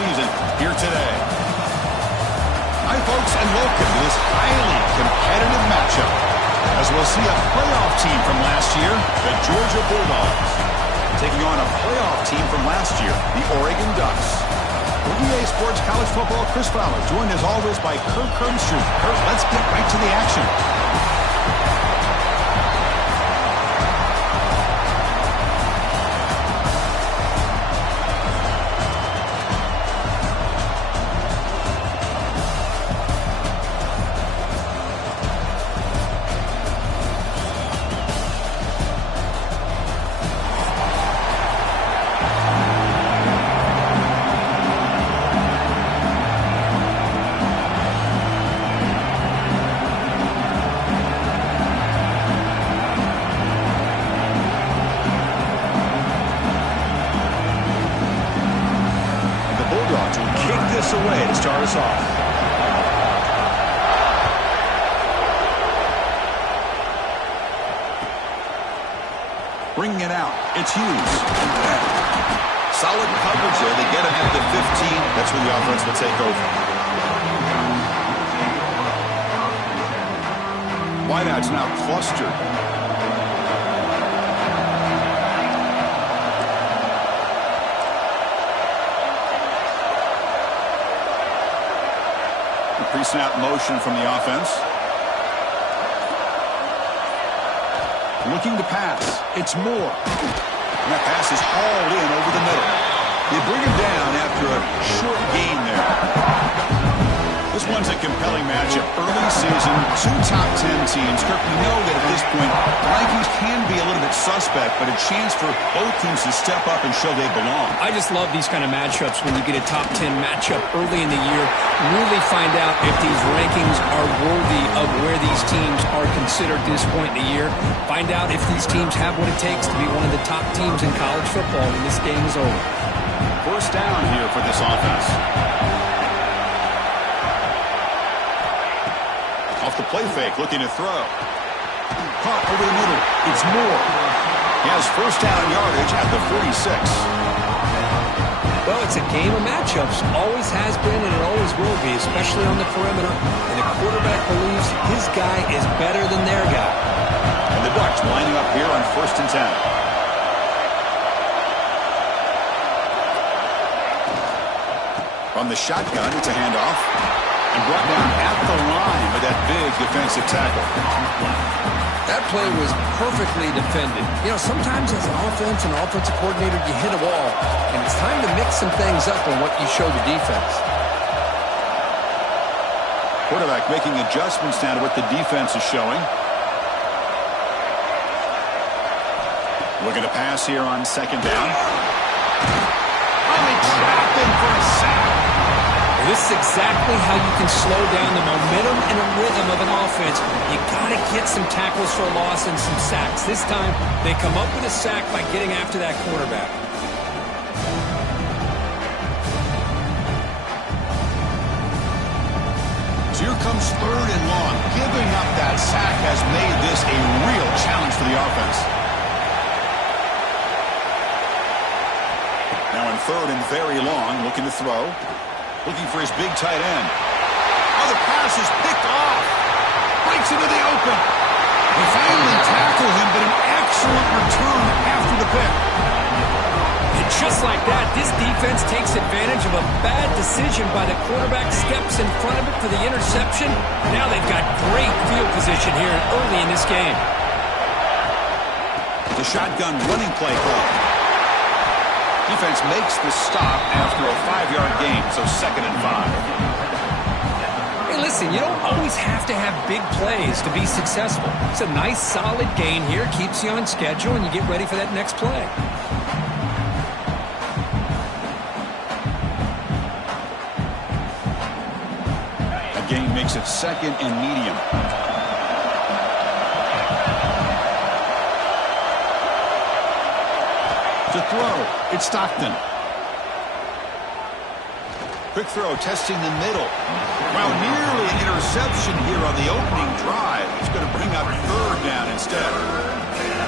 season here today. Hi, folks, and welcome to this highly competitive matchup, as we'll see a playoff team from last year, the Georgia Bulldogs, taking on a playoff team from last year, the Oregon Ducks. For EA Sports College Football, Chris Fowler, joined as always by Kirk Crumbstreet. Kirk, let's get right to the action. Away to start us off. Bringing it out, it's Hughes. Solid coverage there. They get him at the 15. That's where the offense will take over. Wideouts now clustered. Pre-snap motion from the offense. Looking to pass. It's Moore. And that pass is hauled in over the middle. They bring him down after a short gain there. This one's a compelling matchup. Early season, two top 10 teams. Kirk, we know that at this point, the rankings can be a little bit suspect, but a chance for both teams to step up and show they belong. I just love these kind of matchups when you get a top 10 matchup early in the year. Really find out if these rankings are worthy of where these teams are considered at this point in the year. Find out if these teams have what it takes to be one of the top teams in college football when this game is over. First down here for this offense. Off the play fake, looking to throw. Caught over the middle. It's Moore. He has first down yardage at the 46. Well, it's a game of matchups. Always has been and it always will be, especially on the perimeter. And the quarterback believes his guy is better than their guy. And the Ducks lining up here on 1st and 10. From the shotgun, it's a handoff. And brought down at the line with that big defensive tackle. That play was perfectly defended. You know, sometimes as an offensive coordinator, you hit a wall, and it's time to mix some things up on what you show the defense. Quarterback making adjustments now to what the defense is showing. Looking to pass here on 2nd down. Finally trapped in for a sack. This is exactly how you can slow down the momentum and the rhythm of an offense. You got to get some tackles for a loss and some sacks. This time, they come up with a sack by getting after that quarterback. So here comes 3rd and long. Giving up that sack has made this a real challenge for the offense. Now in 3rd and very long, looking to throw. Looking for his big tight end. Oh, the pass is picked off. Breaks into the open. They finally tackle him, but an excellent return after the pick. And just like that, this defense takes advantage of a bad decision by the quarterback, steps in front of it for the interception. Now they've got great field position here early in this game. The shotgun running play call. Defense makes the stop after a 5-yard gain, so 2nd and 5. Hey, listen, you don't always have to have big plays to be successful. It's a nice, solid gain here, keeps you on schedule, and you get ready for that next play. That gain makes it 2nd and medium. To throw, it's Stockton. Quick throw, testing the middle. Well, nearly an interception here on the opening drive. It's going to bring up 3rd down instead.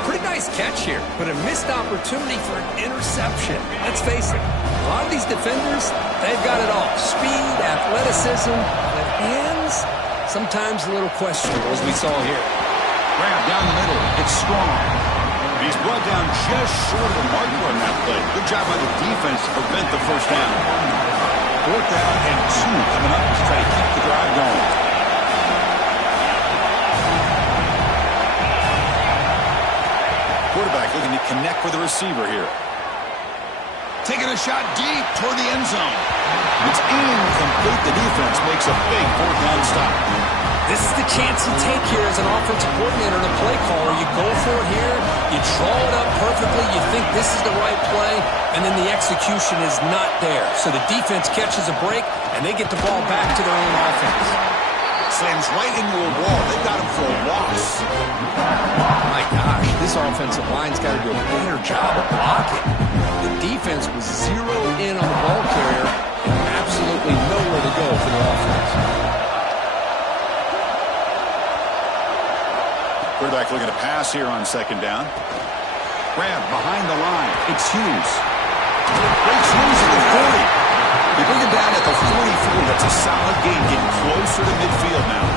Pretty nice nice catch here, but a missed opportunity for an interception. Let's face it, a lot of these defenders, they've got it all. Speed, athleticism, but hands, sometimes a little questionable, as we saw here. Grab down the middle. It's strong. He's brought down just short of the marker on that play. Good job by the defense to prevent the first down. 4th down and 2 coming up to try to keep the drive going. Quarterback looking to connect with the receiver here. Taking a shot deep toward the end zone. It's incomplete. The defense makes a big 4th down stop. This is the chance you take here as an offensive coordinator and a play caller. You go for it here, you draw it up perfectly, you think this is the right play, and then the execution is not there. So the defense catches a break, and they get the ball back to their own offense. Slams right into a wall. They've got him for a loss. My gosh, this offensive line's got to do a better job of blocking. The defense was zeroed in on the ball carrier and absolutely nowhere to go for the offense. Quarterback looking to pass here on 2nd down. Grab behind the line. It's Hughes. Breaks loose at the 40. They bring him down at the 44. That's a solid gain, getting closer to midfield now.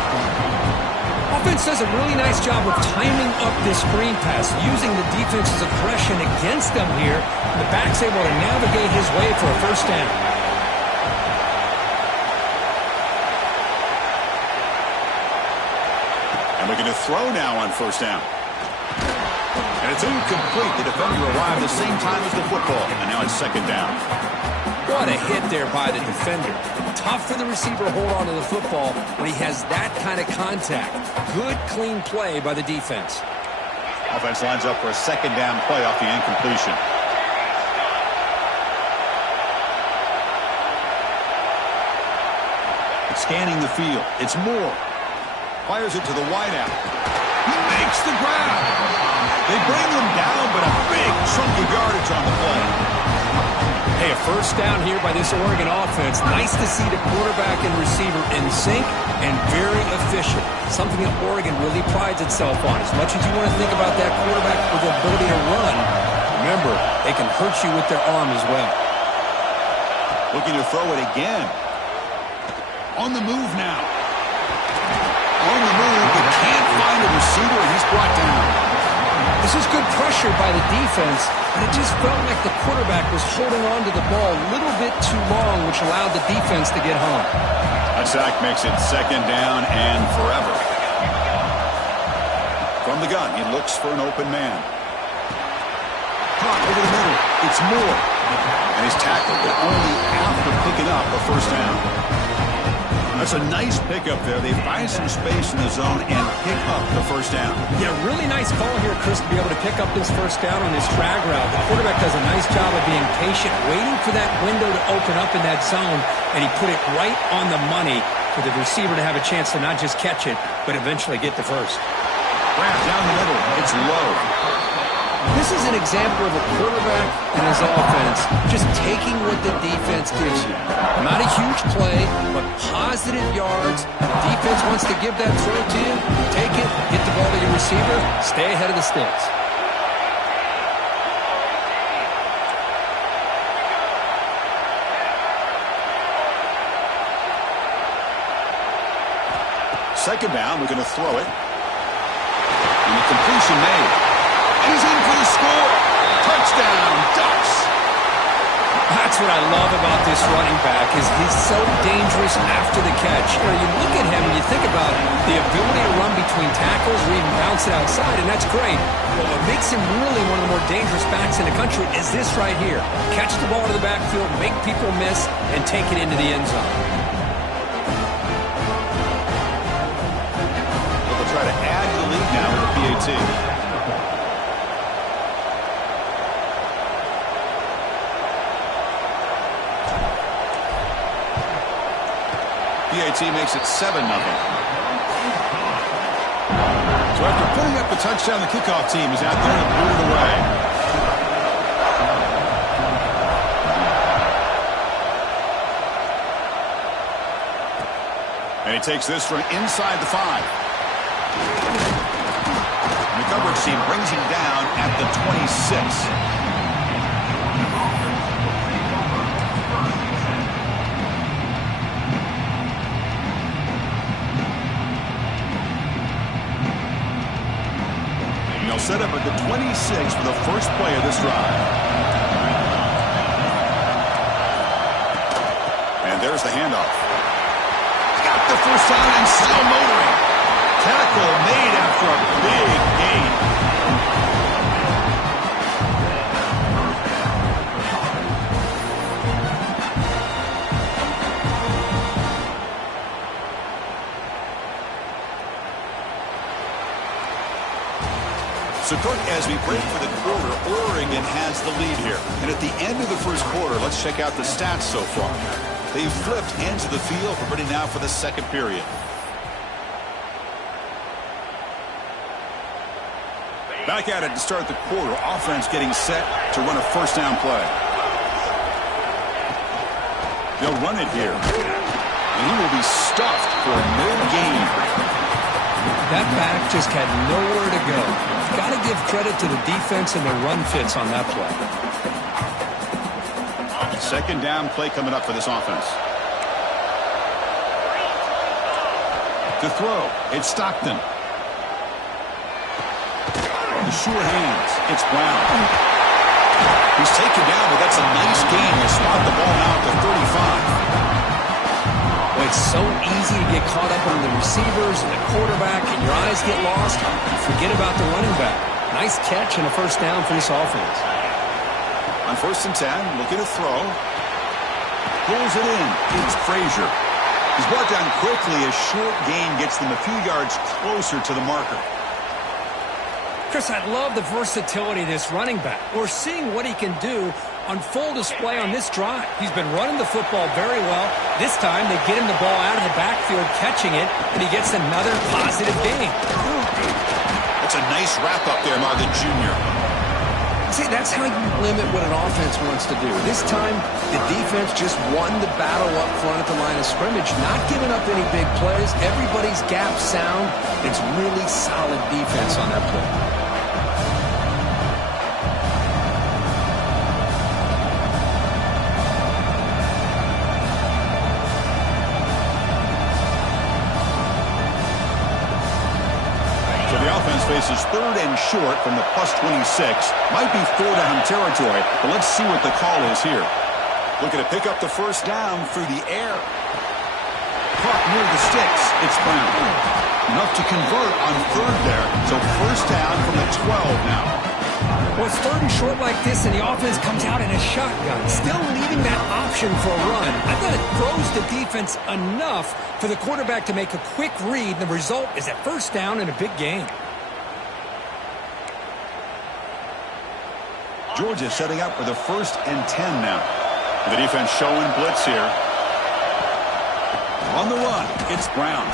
Offense does a really nice job of timing up this screen pass, using the defense's aggression against them here. The back's able to navigate his way for a 1st down. And looking to throw now on 1st down. And it's incomplete. The defender arrived the same time as the football. And now it's 2nd down. What a hit there by the defender. Tough for the receiver to hold on to the football when he has that kind of contact. Good, clean play by the defense. Offense lines up for a 2nd down play off the incompletion. Scanning the field. It's Moore. Fires it to the wideout. He makes the grab. They bring him down, but a big chunk of yardage on the play. Hey, a 1st down here by this Oregon offense. Nice to see the quarterback and receiver in sync and very efficient. Something that Oregon really prides itself on. As much as you want to think about that quarterback with the ability to run, remember, they can hurt you with their arm as well. Looking to throw it again. On the move now. On the move, but can't find a receiver, and he's brought down. This is good pressure by the defense, but it just felt like the quarterback was holding on to the ball a little bit too long, which allowed the defense to get home. That sack makes it 2nd down and forever. From the gun, he looks for an open man. Caught over the middle. It's Moore. And he's tackled, but only after picking up a 1st down. That's a nice pickup there. They find some space in the zone and pick up the 1st down. Yeah, really nice call here, Chris, to be able to pick up this 1st down on this drag route. The quarterback does a nice job of being patient, waiting for that window to open up in that zone, and he put it right on the money for the receiver to have a chance to not just catch it, but eventually get the 1st. Grab down the middle. It's low. This is an example of a quarterback and his offense just taking what the defense gives you. Not a huge play, but positive yards. The defense wants to give that throw to you. Take it, get the ball to your receiver, stay ahead of the sticks. Second down, we're going to throw it. And the completion made. He's in for the score. Touchdown, Ducks. That's what I love about this running back is he's so dangerous after the catch. You know, you look at him and you think about the ability to run between tackles or even bounce it outside, and that's great. But what makes him really one of the more dangerous backs in the country is this right here. Catch the ball to the backfield, make people miss, and take it into the end zone. They'll try to add to the lead now with the PAT. PAT makes it 7-0. So after putting up the touchdown, the kickoff team is out there to boot it away. And he takes this from inside the 5. And the coverage he brings him down at the 26. Set up at the 26 for the first play of this drive. And there's the handoff. Got the first down and still motoring. Tackle made after a big gain. So, Kirk, as we break for the quarter, Oregon has the lead here. And at the end of the first quarter, let's check out the stats so far. They've flipped into the field, ready now for the second period. Back at it to start the quarter. Offense getting set to run a first down play. They'll run it here. And he will be stuffed for no gain. That back just had nowhere to go. Got to give credit to the defense and their run fits on that play. Second down play coming up for this offense. To throw, it's Stockton. The sure hands, it's Brown. He's taken down, but that's a nice gain. He'll spot the ball out to 35. It's so easy to get caught up on the receivers and the quarterback, and your eyes get lost. You forget about the running back. Nice catch and a first down for this offense. On 1st and 10, looking to throw. Pulls it in. It's Frazier. He's brought down quickly. A short gain gets them a few yards closer to the marker. Chris, I love the versatility of this running back. We're seeing what he can do on full display on this drive. He's been running the football very well. This time, they get him the ball out of the backfield, catching it, and he gets another positive gain. That's a nice wrap-up there, Marvin Jr. See, that's how you limit what an offense wants to do. This time, the defense just won the battle up front at the line of scrimmage, not giving up any big plays. Everybody's gap sound. It's really solid defense on that play. Faces 3rd and short from the +26. Might be 4-down territory, but let's see what the call is here. Looking to pick up the first down through the air. Caught near the sticks. It's Brown. Enough to convert on 3rd there. So first down from the 12 now. Well, it's 3rd and short like this, and the offense comes out in a shotgun, still leaving that option for a run. I thought it throws the defense enough for the quarterback to make a quick read. The result is a first down and a big gain. Georgia setting up for the 1st and 10 now. The defense showing blitz here. On the run, it's Brown.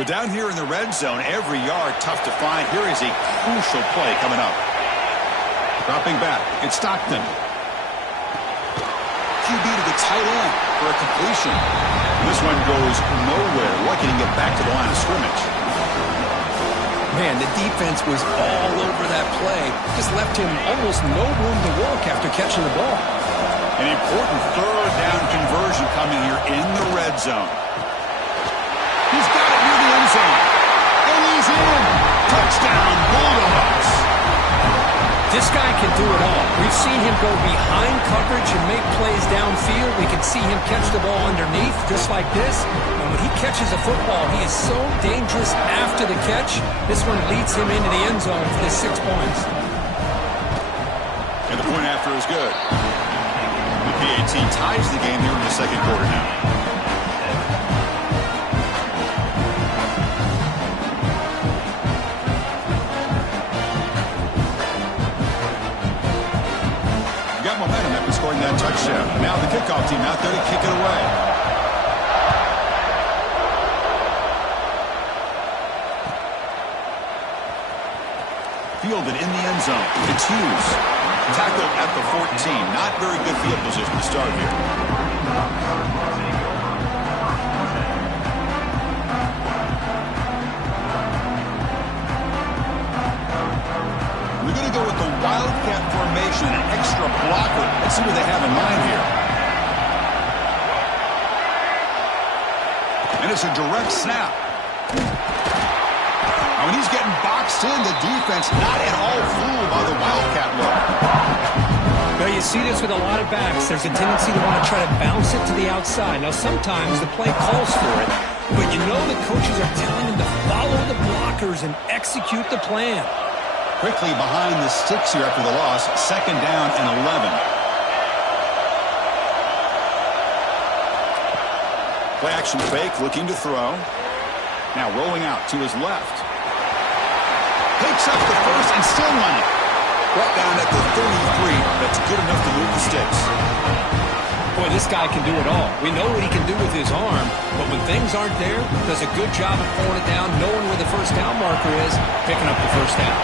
So down here in the red zone, every yard tough to find. Here is a crucial play coming up. Dropping back, it's Stockton. QB to the tight end for a completion. This one goes nowhere. Lucky to get back to the line of scrimmage. Man, the defense was all over that play. Just left him almost no room to walk after catching the ball. An important 3rd down conversion coming here in the red zone. He's got it near the end zone. And he's in. Touchdown, Bulldogs. This guy can do it all. We've seen him go behind coverage and make plays downfield. We can see him catch the ball underneath just like this. And when he catches a football, he is so dangerous after the catch. This one leads him into the end zone for the 6 points. And the point after is good. The PAT ties the game here in the second quarter now. Momentum after scoring that touchdown. Now the kickoff team out there to kick it away. Fielded in the end zone. It's Hughes. Tackled at the 14. Not very good field position to start here. We're going to go with the Wildcat formation, an extra blocker. Let's see what they have in mind here. And it's a direct snap. And when he's getting boxed in, the defense not at all fooled by the Wildcat look. Well, you see this with a lot of backs. There's a tendency to want to try to bounce it to the outside. Now, sometimes the play calls for it, but you know the coaches are telling them to follow the blockers and execute the plan. Quickly behind the sticks here after the loss. 2nd down and 11. Play action fake, looking to throw. Now rolling out to his left. Picks up the first and still running. Brought down at the 33. That's good enough to move the sticks. Boy, this guy can do it all. We know what he can do with his arm, but when things aren't there, does a good job of pulling it down, knowing where the first down marker is, picking up the first down.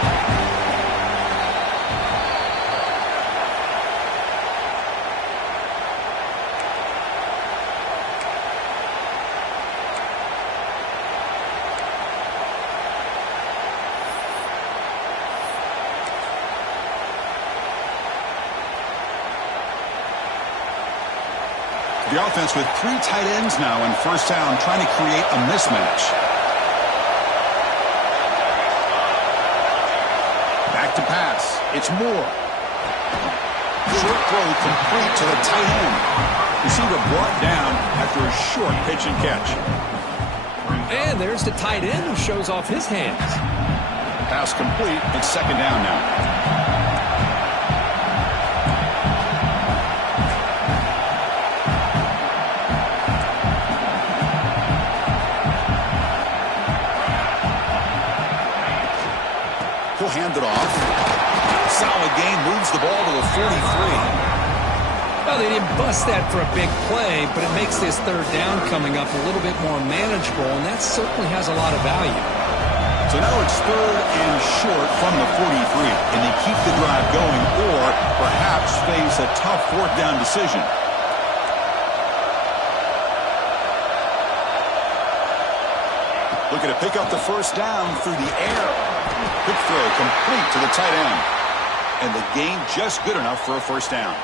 The offense with 3 tight ends now in first down, trying to create a mismatch. Back to pass. It's Moore. Short throw complete to the tight end. Receiver brought down after a short pitch and catch. And there's the tight end who shows off his hands. Pass complete. It's 2nd down now. He'll hand it off. Solid gain, moves the ball to the 43. Well, they didn't bust that for a big play, but it makes this 3rd down coming up a little bit more manageable, and that certainly has a lot of value. So now it's 3rd and short from the 43. Can they keep the drive going or perhaps face a tough 4th down decision? Looking to pick up the first down through the air. Quick throw complete to the tight end. And the gain just good enough for a first down.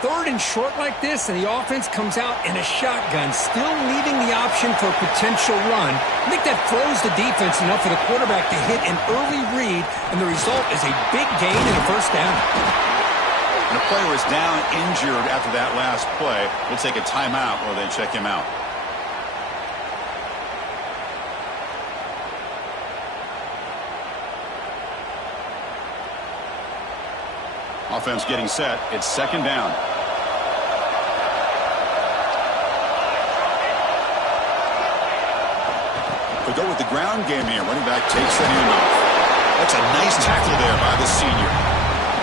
3rd and short like this, and the offense comes out in a shotgun, still leaving the option for a potential run. I think that throws the defense enough for the quarterback to hit an early read, and the result is a big gain and a first down. And a player is down injured after that last play. We'll take a timeout while they check him out. Offense getting set. It's 2nd down. They go with the ground game here. Running back takes the handoff. That's a nice tackle there by the senior.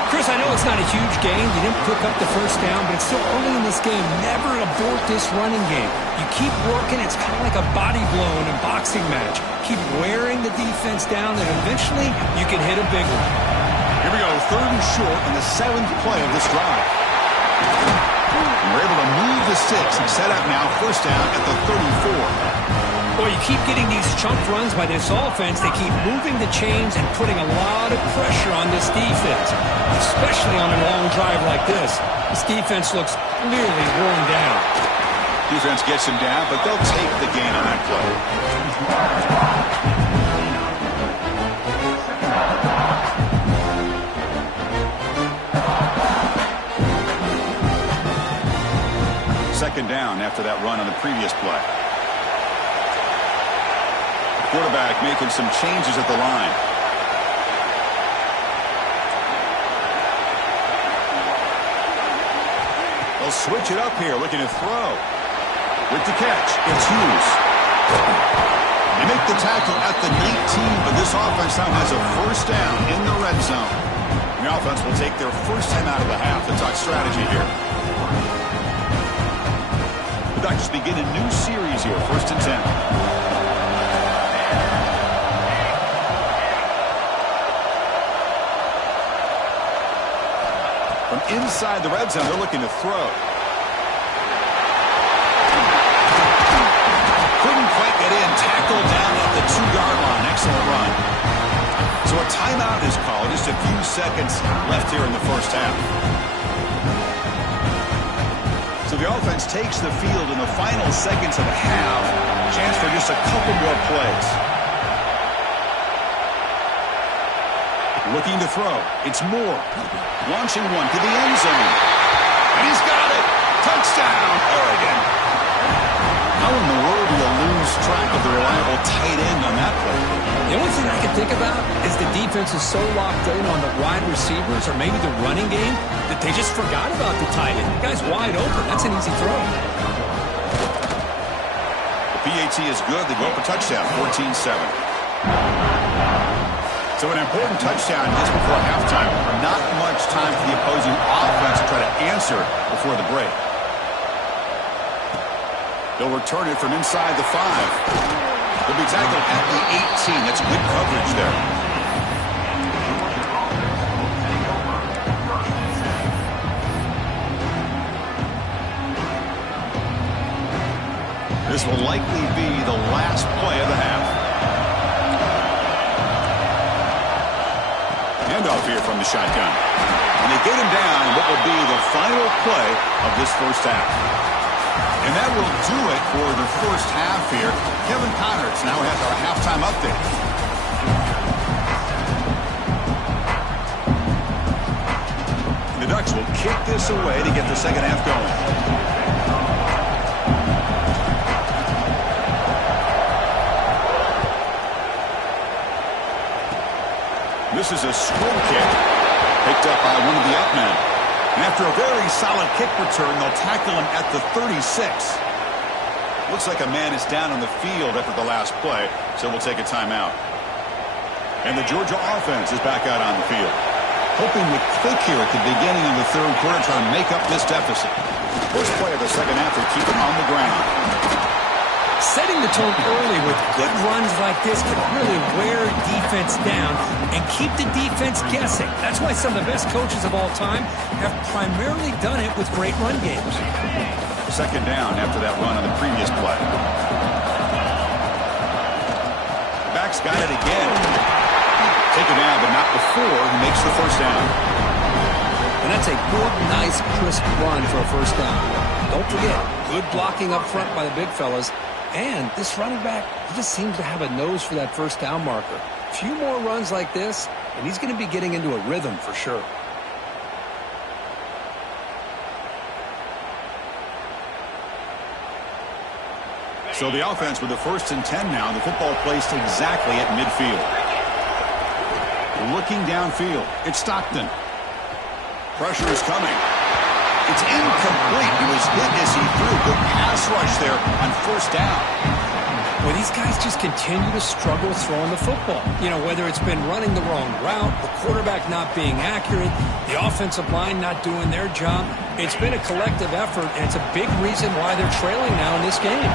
Chris, I know it's not a huge gain. You didn't pick up the first down, but it's still early in this game. Never abort this running game. You keep working. It's kind of like a body blow in a boxing match. Keep wearing the defense down, and eventually you can hit a big one. Here we go, 3rd and short in the 7th play of this drive. And we're able to move the sticks and set up now 1st down at the 34. Boy, you keep getting these chunk runs by this offense. They keep moving the chains and putting a lot of pressure on this defense, especially on a long drive like this. This defense looks clearly worn down. Defense gets him down, but they'll take the gain on that play. 2nd down after that run on the previous play. Quarterback making some changes at the line. They'll switch it up here, looking to throw. With the catch, it's Hughes. They make the tackle at the 19, but this This offense now has a first down in the red zone. The offense will take their first time out of the half to talk strategy here. The Ducks begin a new series here, 1st and 10. From inside the red zone, they're looking to throw. Couldn't quite get in. Tackled down at the 2-yard line. Excellent run. So a timeout is called. Just a few seconds left here in the first half. So the offense takes the field in the final seconds of the half. Chance for just a couple more plays. Looking to throw. It's Moore. Launching one to the end zone. And he's got it. Touchdown, Oregon. How in the world do you lose track of the reliable tight end on that play? The only thing I can think about is the defense is so locked in on the wide receivers or maybe the running game that they just forgot about the tight end. The guy's wide open. That's an easy throw. The PAT is good. They go up a touchdown, 14-7. So an important touchdown just before halftime. Not much time for the opposing offense to try to answer before the break. They'll return it from inside the 5. They'll be tackled at the 18. That's good coverage there. This will likely be the last play of the half. Handoff here from the shotgun. And they get him down in what will be the final play of this first half. And that will do it for the first half here. Kevin Connors now has our halftime update. The Ducks will kick this away to get the second half going. This is a squib kick picked up by one of the up men. And after a very solid kick return, they'll tackle him at the 36. Looks like a man is down on the field after the last play, so we'll take a timeout. And the Georgia offense is back out on the field. Hoping to click here at the beginning of the third quarter, trying to make up this deficit. First play of the second half, they keep him on the ground. Setting the tone early with good runs like this can really wear defense down and keep the defense guessing. That's why some of the best coaches of all time have primarily done it with great run games. Second down after that run on the previous play. Back's got it again. Taken down, but not before he makes the first down. And that's a good, nice, crisp run for a first down. Don't forget, good blocking up front by the big fellas. And this running back, he just seems to have a nose for that first down marker. A few more runs like this, and he's going to be getting into a rhythm for sure. So the offense with the 1st and 10 now. The football placed exactly at midfield. Looking downfield. It's Stockton. Pressure is coming. It's incomplete. He was hit as he threw a good pass rush there on first down. Well, these guys just continue to struggle throwing the football. You know, whether it's been running the wrong route, the quarterback not being accurate, the offensive line not doing their job. It's been a collective effort, and it's a big reason why they're trailing now in this game.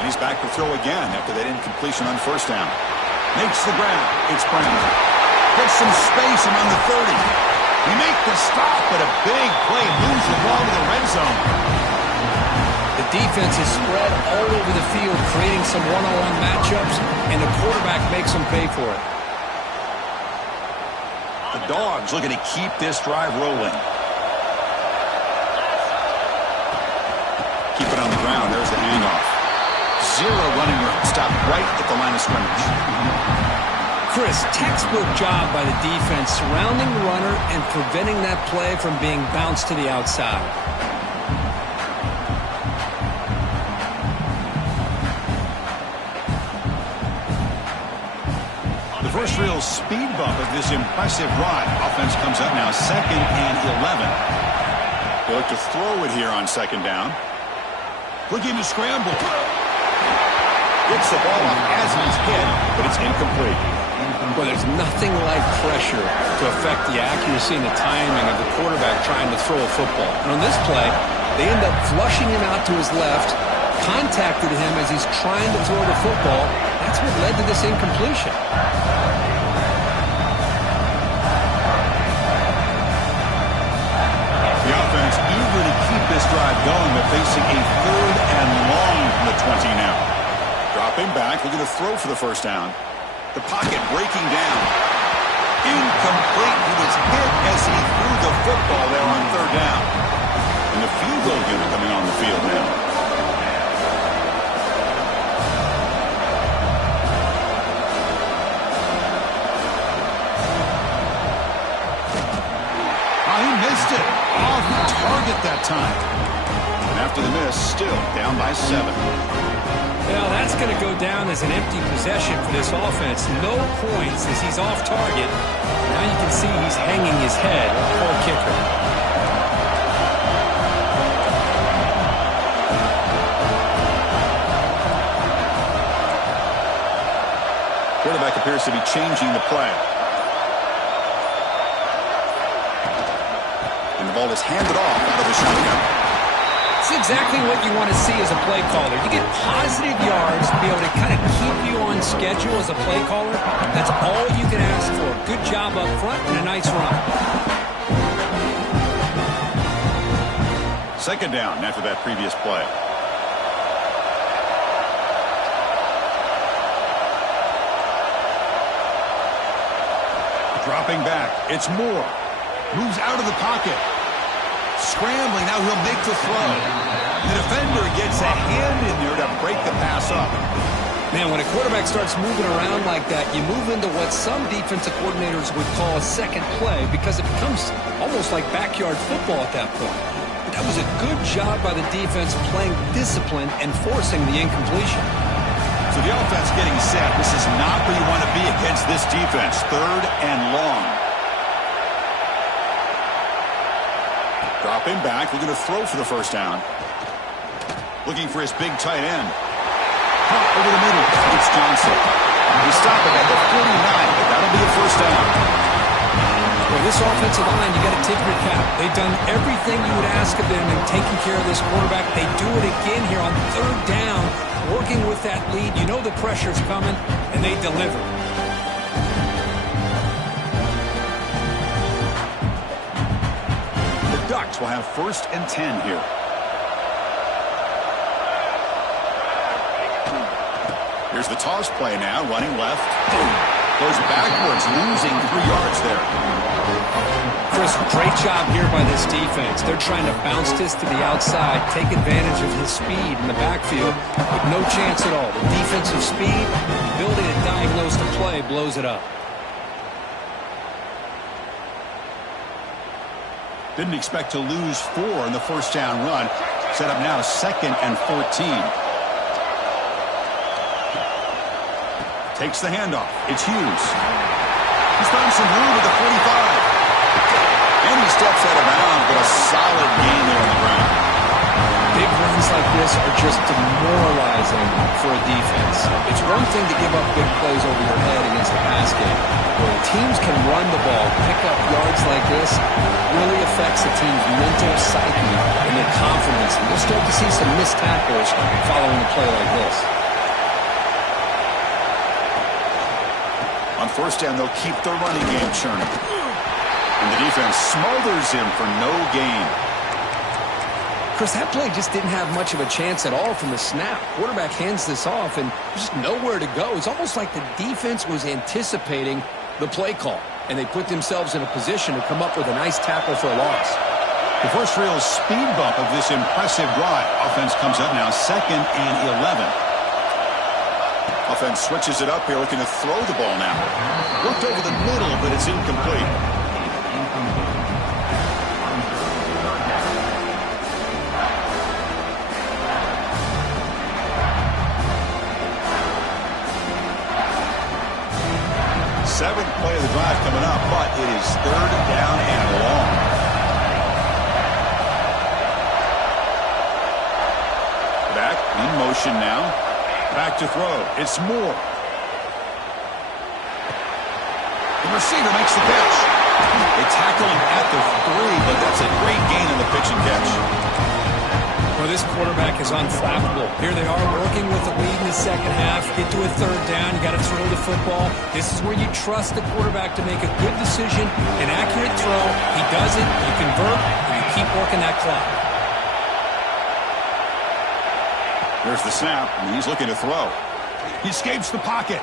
And he's back to throw again after that incompletion on first down. Makes the ground. It's Brown. Gets some space around the 30. We make the stop, but a big play moves the ball to the red zone. The defense is spread all over the field, creating some one-on-one matchups, and the quarterback makes them pay for it. The Dogs looking to keep this drive rolling. Keep it on the ground. There's the handoff. Zero running room. Stop right at the line of scrimmage. Chris, textbook job by the defense surrounding the runner and preventing that play from being bounced to the outside. The first real speed bump of this impressive drive. Offense comes up now 2nd and 11. They look to throw it here on second down. Looking to scramble. Gets the ball up as he's hit. but it's incomplete. Well, there's nothing like pressure to affect the accuracy and the timing of the quarterback trying to throw a football. And on this play, they end up flushing him out to his left, contacted him as he's trying to throw the football. That's what led to this incompletion. The offense eager to keep this drive going, but facing a 3rd and long from the 20 now. Dropping back, looking to throw for the first down. The pocket breaking down. Incomplete. He was hit as he threw the football there on 3rd down. And the field goal unit coming on the field now. Oh, he missed it. Off target that time. And after the miss, still down by 7. Well, that's going to go down as an empty possession for this offense. No points as he's off target. Now you can see he's hanging his head. Poor kicker. Quarterback appears to be changing the play. And the ball is handed off out of the shotgun. It's exactly what you want to see as a play caller. You get positive yards to be able to kind of keep you on schedule as a play caller. That's all you can ask for. Good job up front and a nice run. 2nd down after that previous play. Dropping back. It's Moore. Moves out of the pocket. Scrambling, now he'll make the throw. The defender gets a hand in there to break the pass up. Man, when a quarterback starts moving around like that, you move into what some defensive coordinators would call a second play because it becomes almost like backyard football at that point. But that was a good job by the defense playing discipline and forcing the incompletion. So the offense getting set. This is not where you want to be against this defense. 3rd and long. Dropping back, looking to throw for the first down. Looking for his big tight end. Pump over the middle. It's Johnson. He stopped it at the 49, but that'll be a first down. Well, this offensive line, you got to tip your cap. They've done everything you would ask of them in taking care of this quarterback. They do it again here on 3rd down, working with that lead. You know the pressure's coming, and they deliver. Ducks will have 1st and 10 here. Here's the toss play now, running left. Goes backwards, losing 3 yards there. Chris, great job here by this defense. They're trying to bounce this to the outside, take advantage of his speed in the backfield, with no chance at all. The defensive speed, ability to diagnose the play, blows it up. Didn't expect to lose 4 in the first down run. Set up now 2nd and 14. Takes the handoff. It's Hughes. He's found some room at the 45. And he steps out of bounds, but a solid gain there on the ground. Big runs like this are just demoralizing for a defense. It's one thing to give up big plays over your head against the pass game. When teams can run the ball, pick up yards like this, really affects the team's mental psyche and their confidence. And you'll start to see some missed tackles following a play like this. On first down, they'll keep the running game churning. And the defense smothers him for no gain. Chris, that play just didn't have much of a chance at all from the snap. Quarterback hands this off, and there's just nowhere to go. It's almost like the defense was anticipating the play call, and they put themselves in a position to come up with a nice tackle for a loss. The first real speed bump of this impressive drive. Offense comes up now 2nd and 11. Offense switches it up here, looking to throw the ball now. Looked over the middle, but it's incomplete. Seventh play of the drive coming up, but it is 3rd down and long. Back in motion now. Back to throw. It's Moore. The receiver makes the catch. They tackle him at the 3, but that's a great gain on the pitch and catch. Well, this quarterback is unflappable. Here they are working with the lead in the second half. Get to a third down. You got to throw the football. This is where you trust the quarterback to make a good decision, an accurate throw. He does it. You convert, and you keep working that clock. There's the snap, and he's looking to throw. He escapes the pocket.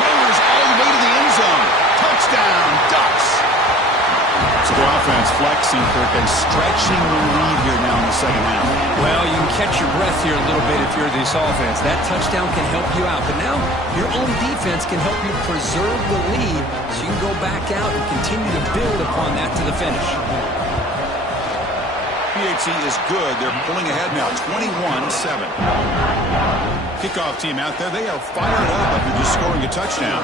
Powers all the way to the end zone. Touchdown, Ducks. So the offense flexing, Kirk, and stretching the lead here now in the second half. Well, you can catch your breath here a little bit if you're this offense. That touchdown can help you out. But now your own defense can help you preserve the lead so you can go back out and continue to build upon that to the finish. PHC is good. They're pulling ahead now, 21-7. Kickoff team out there. They are fired up after just scoring a touchdown.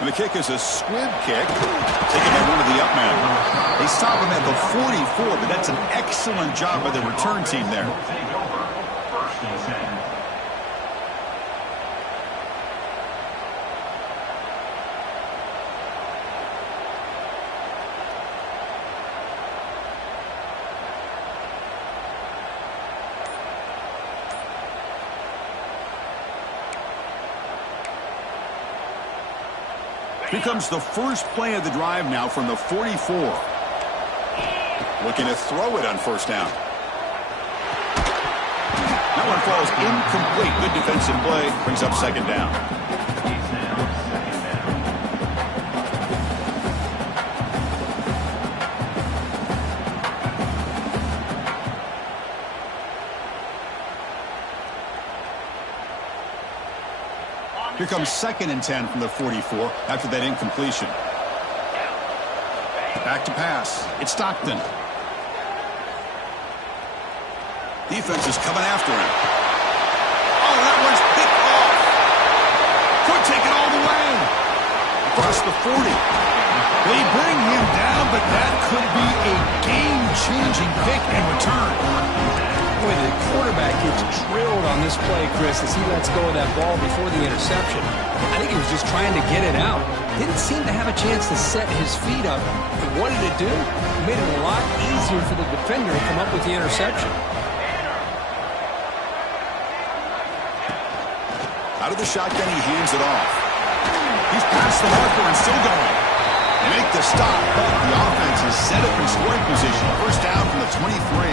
And the kick is a squib kick, taken by one of the up men. They stop him at the 44, but that's an excellent job by the return team there. Here comes the first play of the drive now from the 44. Looking to throw it on first down. That one falls incomplete. Good defensive play. Brings up second down. Here comes 2nd and 10 from the 44 after that incompletion. Back to pass. It's Stockton. Defense is coming after him. Oh, that one's picked off. Could take it all the way. Across the 40. They bring him down, but that could be a game-changing pick and return. Boy, the quarterback gets drilled on this play, Chris, as he lets go of that ball before the interception. I think he was just trying to get it out. Didn't seem to have a chance to set his feet up. But what did it do? It made it a lot easier for the defender to come up with the interception. Out of the shotgun, he hands it off. He's past the marker and still going. They make the stop, but the offense is set up in scoring position. First down from the 23.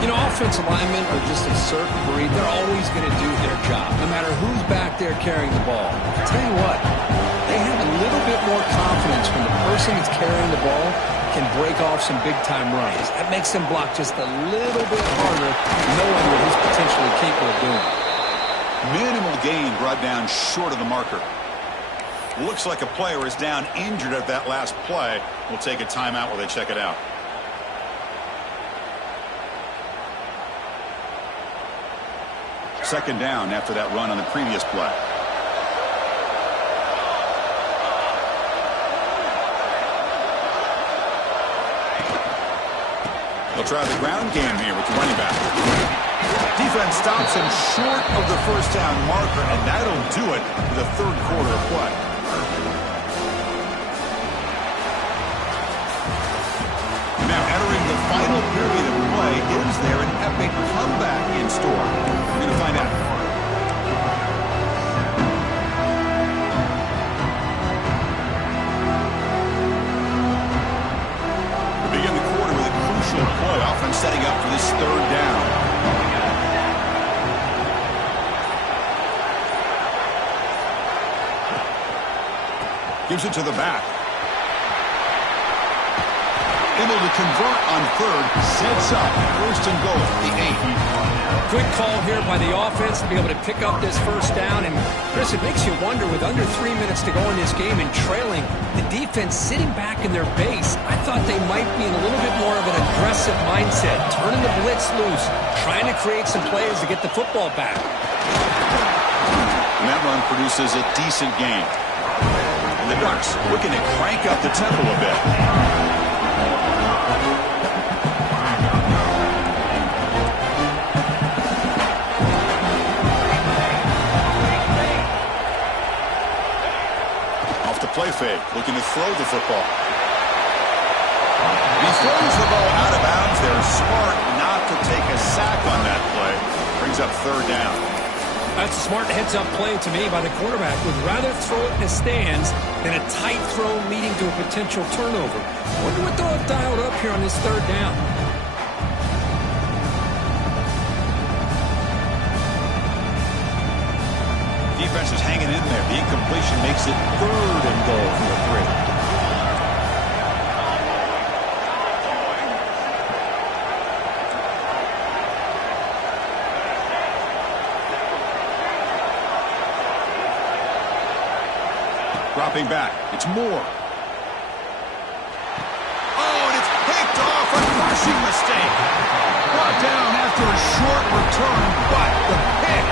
You know, offensive linemen are just a certain breed. They're always going to do their job, no matter who's back there carrying the ball. I'll tell you what, they have a little bit more confidence when the person that's carrying the ball can break off some big-time runs. That makes them block just a little bit harder, knowing what he's potentially capable of doing. Minimal gain brought down short of the marker. Looks like a player is down injured at that last play. We'll take a timeout while they check it out. Second down after that run on the previous play. They'll try the ground game here with the running back. Defense stops him short of the first down marker, and that'll do it for the third quarter of play. Now entering the final period of play, is there an epic comeback in store? We're going to find out. We begin the quarter with a crucial play, offense setting up for this third down. Gives it to the back. Able to convert on third, sets up first and goal, the 8. Good call here by the offense to be able to pick up this first down. And, Chris, it makes you wonder, with under 3 minutes to go in this game and trailing, the defense sitting back in their base, I thought they might be in a little bit more of an aggressive mindset, turning the blitz loose, trying to create some plays to get the football back. And that run produces a decent gain. And the Ducks looking to crank up the tempo a bit. fake, looking to throw the football. He throws the ball out of bounds. They're smart not to take a sack on that play. Brings up third down. That's a smart heads-up play to me by the quarterback. Would rather throw it in the stands than a tight throw leading to a potential turnover. Wonder what they'll have dialed up here on this third down. Defense is hanging in there. The incompletion makes it 3rd and goal from the 3. Dropping back. It's Moore. Oh, and it's picked off. A rushing mistake. Brought down after a short return, but the pick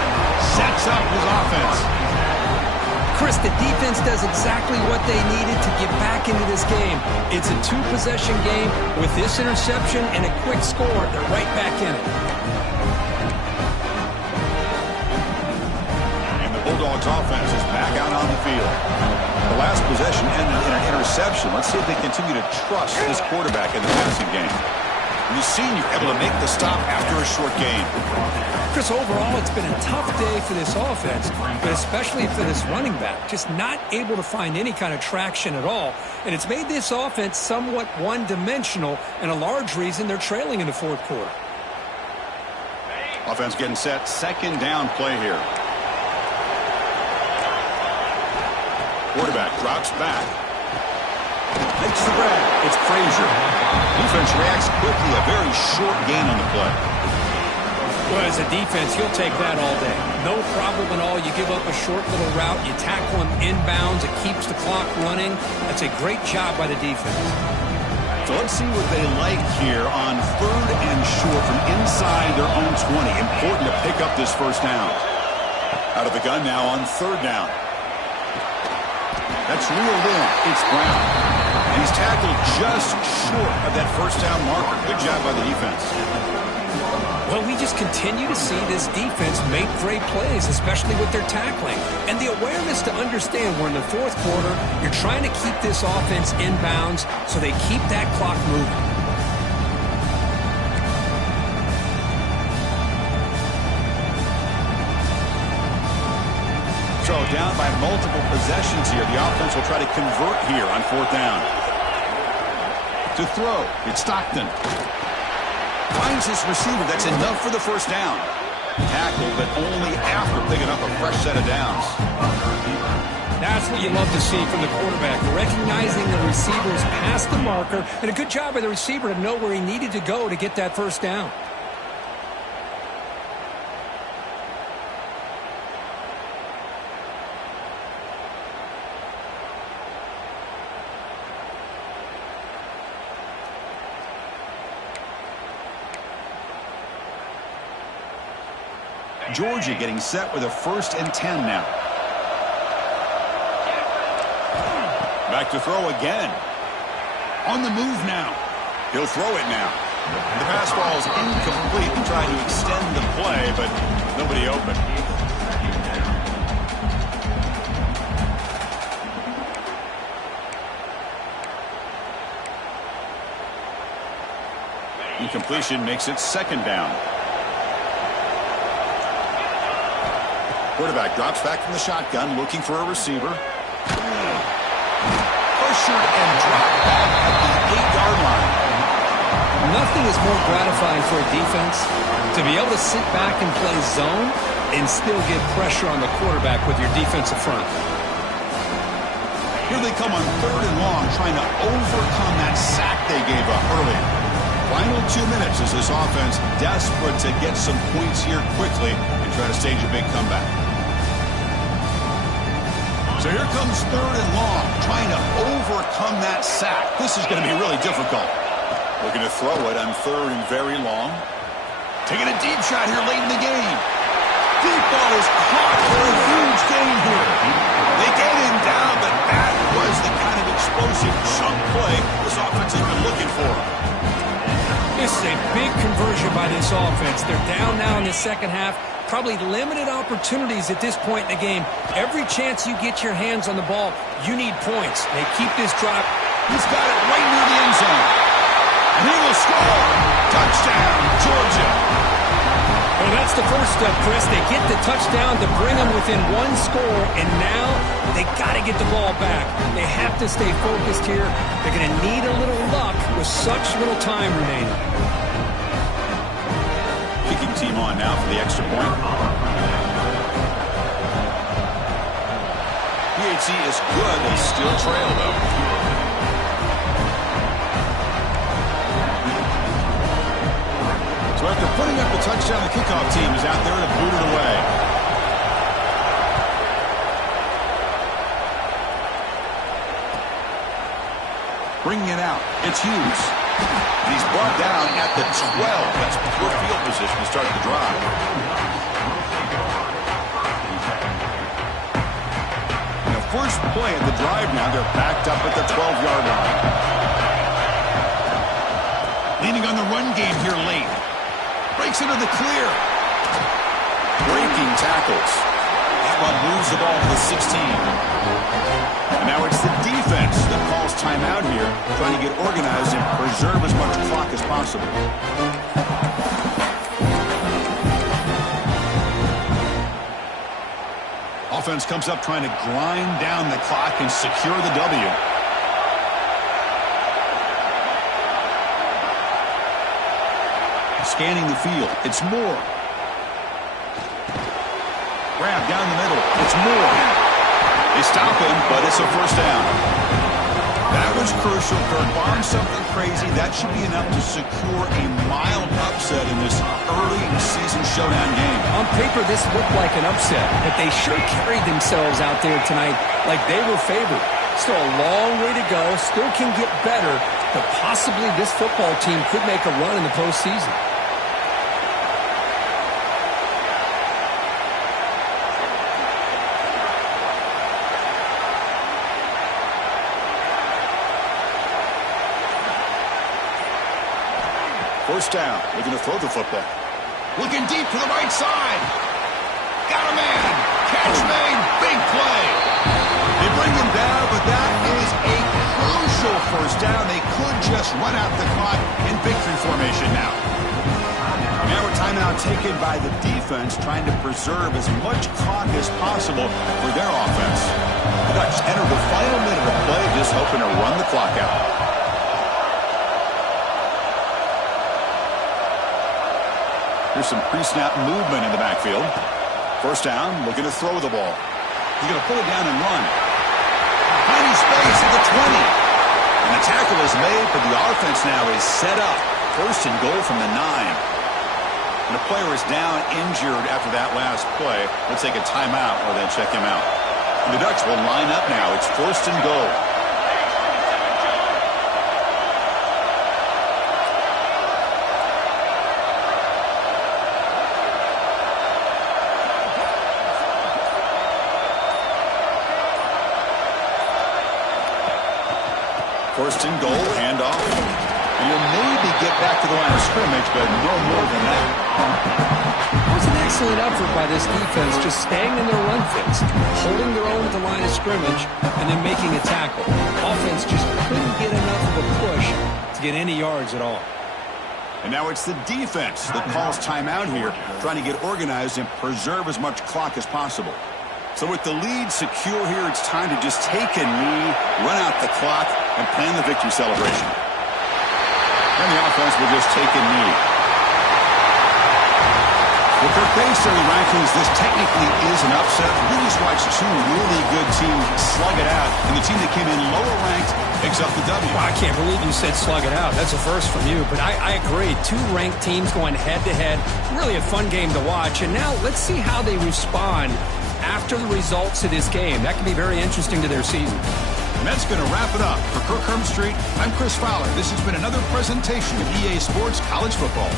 sets up his offense. Chris, the defense does exactly what they needed to get back into this game. It's a 2-possession game. With this interception and a quick score, they're right back in it. And the Bulldogs offense is back out on the field. The last possession ended in an interception. Let's see if they continue to trust this quarterback in the passing game. The senior able to make the stop after a short gain. Chris, overall, it's been a tough day for this offense, but especially for this running back. Just not able to find any kind of traction at all. And it's made this offense somewhat one-dimensional, and a large reason they're trailing in the fourth quarter. Offense getting set. 2nd down play here. Quarterback drops back. Makes the grab. It's Frazier. Defense reacts quickly. A very short gain on the play. Well, as a defense, you'll take that all day. No problem at all. You give up a short little route. You tackle him inbounds. It keeps the clock running. That's a great job by the defense. So let's see what they like here on 3rd and short from inside their own 20. Important to pick up this first down. Out of the gun now on 3rd down. That's reeled in. It's Brown. And he's tackled just short of that first down marker. Good job by the defense. Well, we just continue to see this defense make great plays, especially with their tackling. And the awareness to understand we're in the fourth quarter, you're trying to keep this offense inbounds so they keep that clock moving. So down by multiple possessions here. The offense will try to convert here on 4th down. To throw, it's Stockton. Finds his receiver. That's enough for the first down. Tackle, but only after picking up a fresh set of downs. That's what you love to see from the quarterback. Recognizing the receivers past the marker, and a good job by the receiver to know where he needed to go to get that first down. Georgia getting set with a 1st and 10 now. Back to throw again. On the move now. He'll throw it now. The pass ball is incomplete and trying to extend the play, but nobody open. Incompletion makes it 2nd down. Quarterback drops back from the shotgun, looking for a receiver. Pressured and dropped back at the 8-yard line. Nothing is more gratifying for a defense to be able to sit back and play zone and still get pressure on the quarterback with your defensive front. Here they come on 3rd and long, trying to overcome that sack they gave up earlier. Final 2 minutes as this offense desperate to get some points here quickly and try to stage a big comeback. So here comes 3rd and long, trying to overcome that sack. This is going to be really difficult. Looking to throw it on 3rd and very long. Taking a deep shot here late in the game. Deep ball is caught for a huge gain here. They get him down, but that was the kind of explosive chunk play this offense has been looking for. This is a big conversion by this offense. They're down now in the second half. Probably limited opportunities at this point in the game. Every chance you get your hands on the ball, you need points. They keep this drive. He's got it right near the end zone. And he will score. Touchdown, Georgia. Well, that's the first step, Chris. They get the touchdown to bring them within one score, and now they got to get the ball back. They have to stay focused here. They're going to need a little luck with such little time remaining. Kicking team on now for the extra point. PHC is good. They still trail, though. So after putting up the touchdown, the kickoff team is out there to boot it away. Bringing it out, it's Hughes. And he's brought down at the 12. That's poor field position to start the drive. And the first play of the drive now, they're backed up at the 12-yard line. Leaning on the run game here late. Breaks into the clear. Breaking tackles. That one moves the ball to the 16. And now it's the defense that calls timeout here, trying to get organized and preserve as much clock as possible. Offense comes up trying to grind down the clock and secure the W. Scanning the field. It's Moore. Grab down the middle. It's Moore. They stop him, but it's a first down. That was crucial. Kirk barring something crazy. That should be enough to secure a mild upset in this early season showdown game. On paper, this looked like an upset, but they sure carried themselves out there tonight like they were favored. Still a long way to go. Still can get better, but possibly this football team could make a run in the postseason. First down, looking to throw the football. Looking deep to the right side. Got a man. Catch made. Big play. They bring him down, but that is a crucial first down. They could just run out the clock in victory formation now. Now a timeout taken by the defense, trying to preserve as much clock as possible for their offense. The Ducks enter the final minute of play, just hoping to run the clock out. Here's some pre-snap movement in the backfield. First down, looking to throw the ball. He's going to pull it down and run. Tiny space at the 20. And the tackle is made, but the offense now is set up. First and goal from the 9. And the player is down injured after that last play. Let's take a timeout or then check him out. And the Ducks will line up now. It's first and goal. First and goal, handoff. And you'll maybe get back to the line of scrimmage, but no more than that. It was an excellent effort by this defense, just staying in their run fits, holding their own at the line of scrimmage, and then making a tackle. Offense just couldn't get enough of a push to get any yards at all. And now it's the defense that calls timeout here, trying to get organized and preserve as much clock as possible. So with the lead secure here, it's time to just take a knee, run out the clock, and plan the victory celebration. And the offense will just take a knee. With their base early rankings, this technically is an upset. We just watched two really good teams slug it out, and the team that came in lower ranked picks up the W. Well, I can't believe you said slug it out. That's a first from you, but I agree. Two ranked teams going head-to-head. Really a fun game to watch. And now let's see how they respond after the results of this game. That could be very interesting to their season. And that's going to wrap it up. For Kirk Street, I'm Chris Fowler. This has been another presentation of EA Sports College Football.